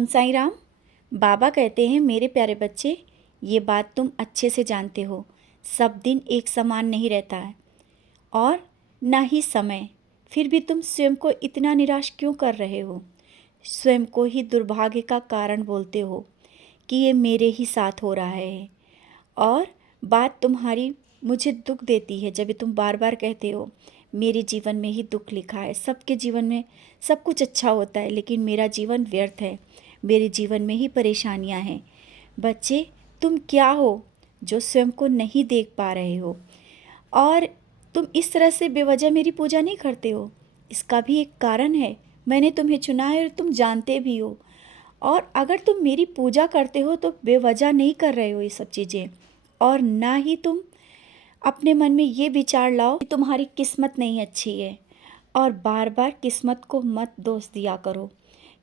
ओम साईं राम। बाबा कहते हैं, मेरे प्यारे बच्चे, ये बात तुम अच्छे से जानते हो, सब दिन एक समान नहीं रहता है और ना ही समय। फिर भी तुम स्वयं को इतना निराश क्यों कर रहे हो? स्वयं को ही दुर्भाग्य का कारण बोलते हो कि ये मेरे ही साथ हो रहा है। और बात तुम्हारी मुझे दुख देती है जब तुम बार बार कहते हो मेरे जीवन में ही दुख लिखा है। सबके जीवन में सब कुछ अच्छा होता है, लेकिन मेरा जीवन व्यर्थ है, मेरे जीवन में ही परेशानियां हैं। बच्चे, तुम क्या हो जो स्वयं को नहीं देख पा रहे हो? और तुम इस तरह से बेवजह मेरी पूजा नहीं करते हो। इसका भी एक कारण है। मैंने तुम्हें चुना है और तुम जानते भी हो। और अगर तुम मेरी पूजा करते हो तो बेवजह नहीं कर रहे हो ये सब चीज़ें। और ना ही तुम अपने मन में ये विचार लाओ कि तुम्हारी किस्मत नहीं अच्छी है। और बार बार किस्मत को मत दोष दिया करो,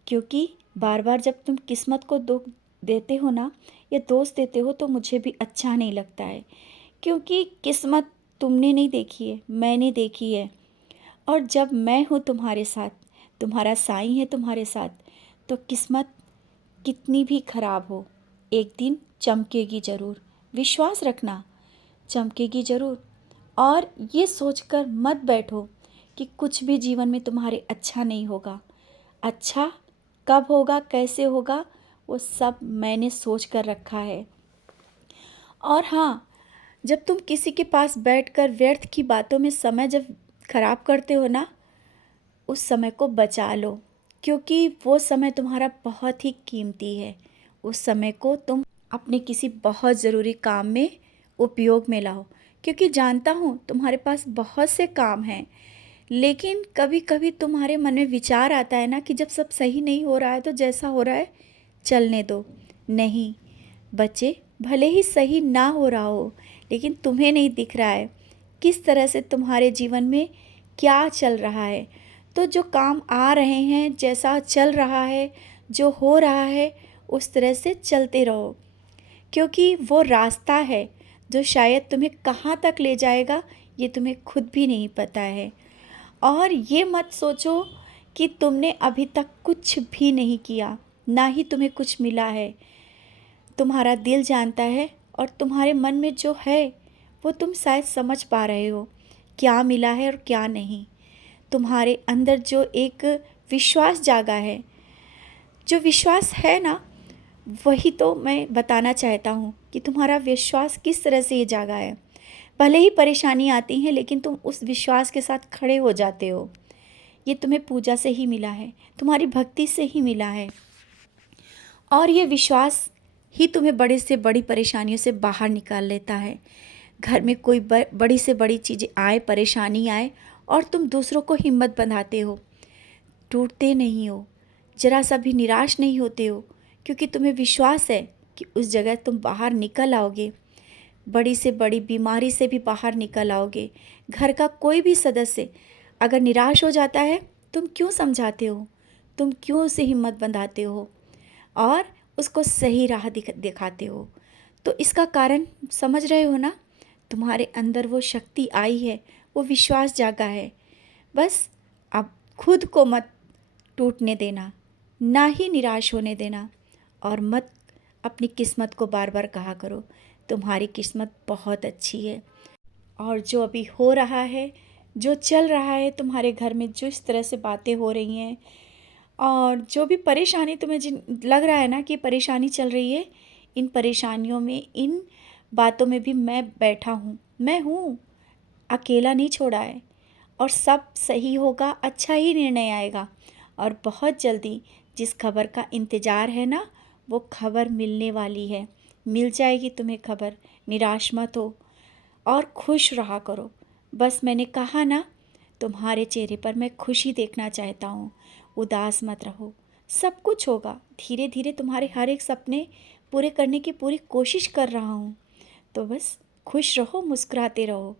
क्योंकि बार बार जब तुम किस्मत को दुख देते हो ना या दोष देते हो तो मुझे भी अच्छा नहीं लगता है। क्योंकि किस्मत तुमने नहीं देखी है, मैंने देखी है। और जब मैं हूँ तुम्हारे साथ, तुम्हारा साईं है तुम्हारे साथ, तो किस्मत कितनी भी खराब हो एक दिन चमकेगी ज़रूर। विश्वास रखना, चमकेगी ज़रूर। और ये सोचकर मत बैठो कि कुछ भी जीवन में तुम्हारे अच्छा नहीं होगा। अच्छा कब होगा, कैसे होगा, वो सब मैंने सोच कर रखा है। और हाँ, जब तुम किसी के पास बैठकर व्यर्थ की बातों में समय जब खराब करते हो ना, उस समय को बचा लो, क्योंकि वो समय तुम्हारा बहुत ही कीमती है। उस समय को तुम अपने किसी बहुत ज़रूरी काम में उपयोग में लाओ, क्योंकि जानता हूँ तुम्हारे पास बहुत से काम हैं। लेकिन कभी कभी तुम्हारे मन में विचार आता है ना कि जब सब सही नहीं हो रहा है तो जैसा हो रहा है चलने दो। नहीं बच्चे, भले ही सही ना हो रहा हो, लेकिन तुम्हें नहीं दिख रहा है किस तरह से तुम्हारे जीवन में क्या चल रहा है। तो जो काम आ रहे हैं, जैसा चल रहा है, जो हो रहा है, उस तरह से चलते रहो, क्योंकि वो रास्ता है जो शायद तुम्हें कहाँ तक ले जाएगा ये तुम्हें खुद भी नहीं पता है। और ये मत सोचो कि तुमने अभी तक कुछ भी नहीं किया, ना ही तुम्हें कुछ मिला है। तुम्हारा दिल जानता है और तुम्हारे मन में जो है वो तुम शायद समझ पा रहे हो क्या मिला है और क्या नहीं। तुम्हारे अंदर जो एक विश्वास जागा है, जो विश्वास है ना, वही तो मैं बताना चाहता हूँ कि तुम्हारा विश्वास किस तरह से ये जागा है। भले ही परेशानी आती हैं, लेकिन तुम उस विश्वास के साथ खड़े हो जाते हो। ये तुम्हें पूजा से ही मिला है, तुम्हारी भक्ति से ही मिला है। और ये विश्वास ही तुम्हें बड़े से बड़ी परेशानियों से बाहर निकाल लेता है। घर में कोई बड़ी से बड़ी चीज़ें आए, परेशानी आए, और तुम दूसरों को हिम्मत बंधाते हो, टूटते नहीं हो, जरा सा भी निराश नहीं होते हो, क्योंकि तुम्हें विश्वास है कि उस जगह तुम बाहर निकल आओगे, बड़ी से बड़ी बीमारी से भी बाहर निकल आओगे। घर का कोई भी सदस्य अगर निराश हो जाता है, तुम क्यों समझाते हो, तुम क्यों उसे हिम्मत बंधाते हो और उसको सही राह दिखाते हो? तो इसका कारण समझ रहे हो ना? तुम्हारे अंदर वो शक्ति आई है, वो विश्वास जागा है। बस अब खुद को मत टूटने देना, ना ही निराश होने देना, और मत अपनी किस्मत को बार बार कहा करो तुम्हारी किस्मत बहुत अच्छी है। और जो अभी हो रहा है, जो चल रहा है तुम्हारे घर में, जो इस तरह से बातें हो रही हैं और जो भी परेशानी तुम्हें जिन लग रहा है ना कि परेशानी चल रही है, इन परेशानियों में, इन बातों में भी मैं बैठा हूँ, मैं हूँ, अकेला नहीं छोड़ा है। और सब सही होगा, अच्छा ही निर्णय आएगा। और बहुत जल्दी जिस खबर का इंतज़ार है ना, वो खबर मिलने वाली है, मिल जाएगी तुम्हें खबर। निराश मत हो और खुश रहा करो। बस मैंने कहा ना, तुम्हारे चेहरे पर मैं खुशी देखना चाहता हूँ। उदास मत रहो, सब कुछ होगा। धीरे धीरे तुम्हारे हर एक सपने पूरे करने की पूरी कोशिश कर रहा हूँ। तो बस खुश रहो, मुस्कुराते रहो,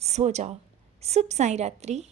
सो जाओ। शुभ साईं रात्रि।